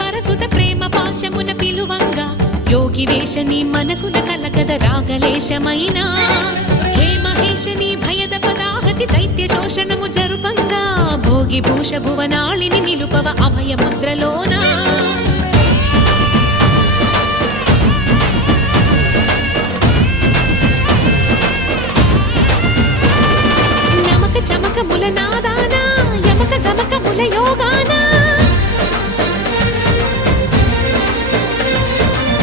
వరసుత ప్రేమ పాశమున పిలువంగా యోగి వేషని మనసున కలగద రాగలేశమైనా హే మహేశని భయద పదాహతి దైత్య శోషణము జరుపంగా భోగి భూష భువనాళిని నిలుపవ అభయ ముద్రలోనా